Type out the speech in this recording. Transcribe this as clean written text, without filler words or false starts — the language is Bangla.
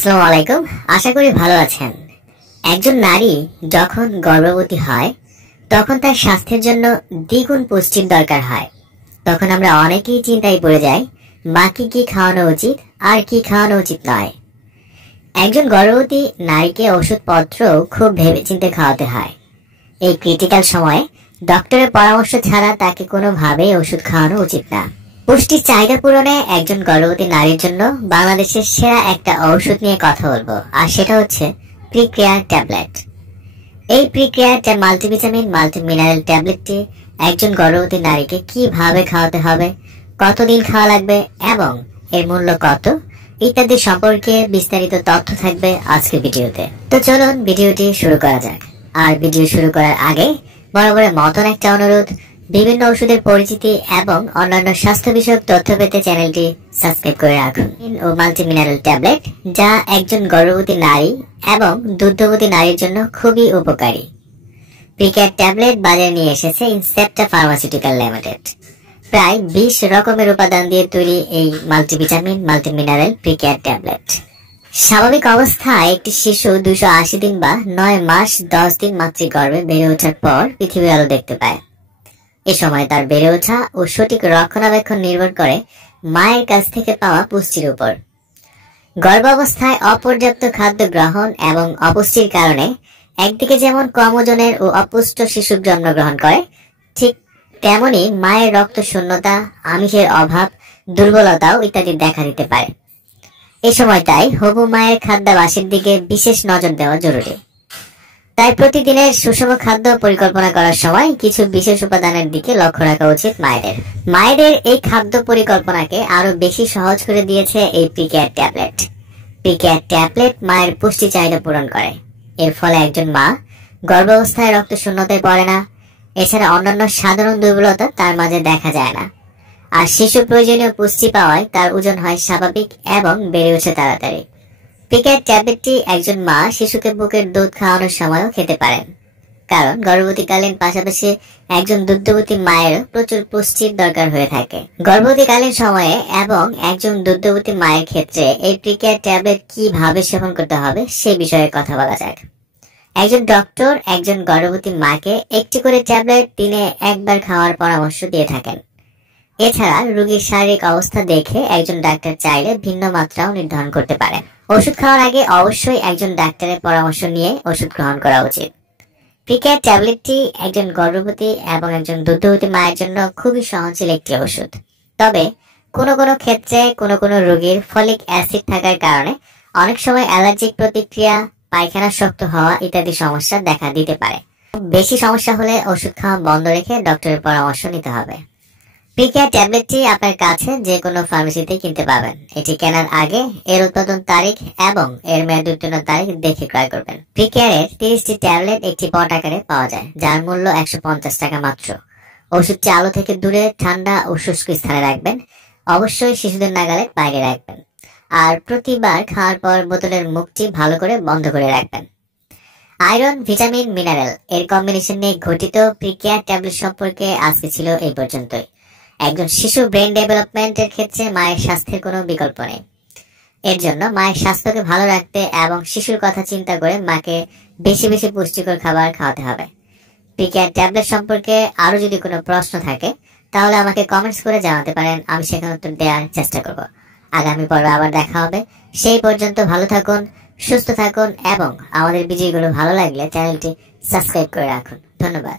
আসসালামু আলাইকুম। আশা করি ভালো আছেন। একজন নারী যখন গর্ভবতী হয় তখন তার স্বাস্থ্যের জন্য দ্বিগুণ পুষ্টির দরকার হয়। তখন আমরা অনেকেই চিন্তায় পড়ে যাই, মাকে কি খাওয়ানো উচিত আর কি খাওয়ানো উচিত নয়। একজন গর্ভবতী নারীকে ওষুধপত্র খুব ভেবেচিন্তে খাওয়াতে হয়। এই ক্রিটিক্যাল সময়ে ডক্টরের পরামর্শ ছাড়া তাকে কোনোভাবেই ওষুধ খাওয়ানো উচিত না। পুষ্টির চাহিদা পূরণে একজন গর্ভবতী নারীর জন্য বাংলাদেশের সেরা একটা ঔষধ নিয়ে কথা বলবো, আর সেটা হচ্ছে প্রিকেয়ার ট্যাবলেট। এই প্রিকেয়ার মাল্টিভিটামিন মাল্টিমিনারেল ট্যাবলেটটি একজন গর্ভবতী নারীকে কিভাবে খাওয়াতে হবে, কতদিন খাওয়া লাগবে এবং এর মূল্য কত ইত্যাদি সম্পর্কে বিস্তারিত তথ্য থাকবে আজকের ভিডিওতে। তো চলুন ভিডিওটি শুরু করা যাক। আর ভিডিও শুরু করার আগে বরাবরের মতন একটা অনুরোধ, বিভিন্ন ওষুধের পরিচিতি এবং অন্যান্য স্বাস্থ্য বিষয়ক তথ্য পেতে চ্যানেলটি সাবস্ক্রাইব করে রাখুন। ও মাল্টিমিনারেল ট্যাবলেট যা একজন গর্ভবতী নারী এবং দুগ্ধবতী নারীর জন্য খুবই উপকারী। প্রিকেয়ার ট্যাবলেট বাজারে নিয়ে এসেছে ইনসেপ্টা ফার্মাসিউটিক্যাল লিমিটেড। প্রায় 20 রকমের উপাদান দিয়ে তৈরি এই মাল্টিভিটামিন মাল্টিমিনারেল প্রিকেয়ার ট্যাবলেট। স্বাভাবিক অবস্থায় একটি শিশু 280 দিন বা 9 মাস 10 দিন মাতৃগর্ভে বেড়ে ওঠার পর পৃথিবীর আলো দেখতে পায়। এ সময় তার বেড়ে ওঠা ও সঠিক রক্ষণাবেক্ষণ নির্ভর করে মায়ের কাছ থেকে পাওয়া পুষ্টির উপর। গর্ভাবস্থায় অপর্যাপ্ত খাদ্য গ্রহণ এবং অপুষ্টির কারণে একদিকে যেমন কম ওজনের ও অপুষ্ট শিশু জন্মগ্রহণ করে, ঠিক তেমনি মায়ের রক্ত শূন্যতা, আমিষের অভাব, দুর্বলতাও ইত্যাদি দেখা দিতে পারে। এ সময় তাই হবু মায়ের খাদ্যাভ্যাসের দিকে বিশেষ নজর দেওয়া জরুরি। তাই প্রতিদিনের সুষম খাদ্য পরিকল্পনা করার সময় কিছু বিশেষ উপাদানের দিকে লক্ষ্য রাখা উচিত মায়েদের এই খাদ্য পরিকল্পনাকে আরো বেশি সহজ করে দিয়েছে এই প্রিকেয়ার ট্যাবলেট। প্রিকেয়ার ট্যাবলেট মায়ের পুষ্টি চাহিদা পূরণ করে। এর ফলে একজন মা গর্ভাবস্থায় রক্ত শূন্যতায় পড়ে না। এছাড়া অন্যান্য সাধারণ দুর্বলতা তার মাঝে দেখা যায় না। আর শিশু প্রয়োজনীয় পুষ্টি পাওয়ায় তার ওজন হয় স্বাভাবিক এবং বেড়ে ওঠে তাড়াতাড়ি। প্রিকেয়ার ট্যাবলেটটি একজন মা শিশুকে বুকের দুধ খাওয়ানোর সময়ও খেতে পারেন, কারণ গর্ভবতীকালীন পাশাপাশি একজন দুগ্ধবতী মায়েরও প্রচুর পুষ্টির দরকার হয়ে থাকে। গর্ভবতীকালীন সময়ে এবং একজন দুগ্ধবতী মায়ের ক্ষেত্রে এই প্রিকেয়ার ট্যাবলেট কিভাবে সেবন করতে হবে সে বিষয়ে কথা বলা যাক। একজন ডক্টর একজন গর্ভবতী মাকে একটি করে ট্যাবলেট দিনে একবার খাওয়ার পরামর্শ দিয়ে থাকেন। এছাড়া রোগীর শারীরিক অবস্থা দেখে একজন ডাক্তার চাইলে ভিন্ন মাত্রাও নির্ধারণ করতে পারেন। ওষুধ খাওয়ার আগে অবশ্যই একজন ডাক্তারের পরামর্শ নিয়ে ওষুধ গ্রহণ করা উচিত। প্রিকেয়ার ট্যাবলেটটি একজন গর্ভবতী এবং একজন দুগ্ধবতী মায়ের জন্য খুবই সহনশীল একটি ওষুধ। তবে কোনো ক্ষেত্রে কোনো রোগীর ফলিক অ্যাসিড থাকার কারণে অনেক সময় অ্যালার্জিক প্রতিক্রিয়া, পায়খানা শক্ত হওয়া ইত্যাদি সমস্যা দেখা দিতে পারে। বেশি সমস্যা হলে ওষুধ খাওয়া বন্ধ রেখে ডক্টরের পরামর্শ নিতে হবে। প্রিকেয়ার ট্যাবলেটটি আপনার কাছে যে কোনো ফার্মেসিতে কিনতে পাবেন। এটি কেনার আগে এর উৎপাদন তারিখ এবং এর মেয়াদ উত্তীর্ণ তারিখ দেখে ক্রয় করবেন। প্রিকেয়ারের 30টি ট্যাবলেট একটি পট আকারে পাওয়া যায়, যার মূল্য 150 টাকা মাত্র। ওষুধটি আলো থেকে দূরে ঠান্ডা ও শুষ্ক স্থানে রাখবেন। অবশ্যই শিশুদের নাগালের বাইরে রাখবেন। আর প্রতিবার খাওয়ার পর বোতলের মুখটি ভালো করে বন্ধ করে রাখবেন। আয়রন, ভিটামিন, মিনারেল এর কম্বিনেশন নিয়ে গঠিত প্রিকেয়ার ট্যাবলেট সম্পর্কে আজকে ছিল এই পর্যন্তই। একজন শিশু ব্রেন ডেভেলপমেন্টের ক্ষেত্রে মায়ের স্বাস্থ্যের কোনো বিকল্প নেই। এর জন্য মায়ের স্বাস্থ্যকে ভালো রাখতে এবং শিশুর কথা চিন্তা করে মাকে বেশি বেশি পুষ্টিকর খাবার খাওয়াতে হবে। প্রিকেয়ার ট্যাবলেট সম্পর্কে আরো যদি কোনো প্রশ্ন থাকে তাহলে আমাকে কমেন্টস করে জানাতে পারেন, আমি সেখানে উত্তর দেওয়ার চেষ্টা করব। আগামী পর্বে আবার দেখা হবে। সেই পর্যন্ত ভালো থাকুন, সুস্থ থাকুন এবং আমাদের ভিডিওগুলো ভালো লাগলে চ্যানেলটি সাবস্ক্রাইব করে রাখুন। ধন্যবাদ।